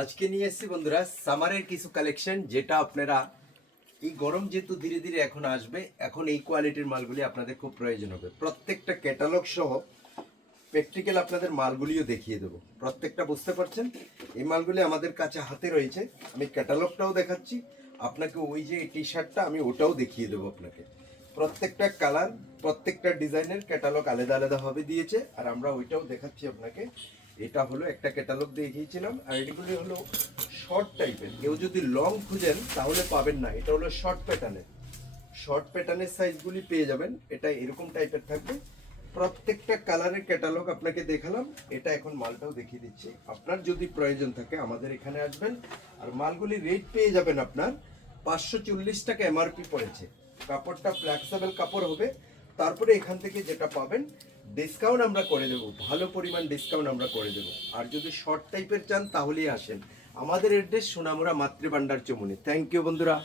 আজকে নিয়ে এসেছি বন্ধুরা সামারের কিছু কালেকশন, যেটা আপনারা এই গরম যেহেতু ধীরে ধীরে এখন আসবে, এখন এই কোয়ালিটির মালগুলি আপনাদের খুব প্রয়োজন হবে। প্রত্যেকটা ক্যাটালগ সহ প্র্যাকটিক্যাল আপনাদের মালগুলিও দেখিয়ে দেবো। প্রত্যেকটা বুঝতে পারছেন, এই মালগুলি আমাদের কাছে হাতে রয়েছে। আমি ক্যাটালগটাও দেখাচ্ছি আপনাকে, ওই যে টি শার্টটা আমি ওটাও দেখিয়ে দেবো আপনাকে। প্রত্যেকটা কালার, প্রত্যেকটা ডিজাইনের ক্যাটালগ আলাদা আলাদাভাবে দিয়েছে, আর আমরা ওইটাও দেখাচ্ছি আপনাকে। এটা হলো একটা ক্যাটালগ দেখিয়েছিলাম, আর এগুলি হলো শর্ট টাইপের। কেউ যদি লং খুঁজেন তাহলে পাবেন না, এটা হলো শর্ট প্যাটার্নের সাইজগুলি পেয়ে যাবেন। এটা এরকম টাইপের থাকবে। প্রত্যেকটা কালারের ক্যাটালগ আপনাকে দেখালাম, এটা এখন মালটাও দেখিয়ে দিচ্ছি। আপনার যদি প্রয়োজন থাকে আমাদের এখানে আসবেন, আর মালগুলি রেট পেয়ে যাবেন আপনার 540 টাকা এমআরপি পড়েছে। কাপড়টা ফ্লেক্সিবল কাপড় হবে। তারপরে এখান থেকে যেটা পাবেন ডিসকাউন্ট আমরা করে দেবো, ভালো পরিমাণ ডিসকাউন্ট আমরা করে দেবো। আর যদি শর্ট টাইপের চান তাহলেই আসেন। আমাদের অ্যাড্রেস সোনামুড়া মাতৃভান্ডার চমুনি। থ্যাংক ইউ বন্ধুরা।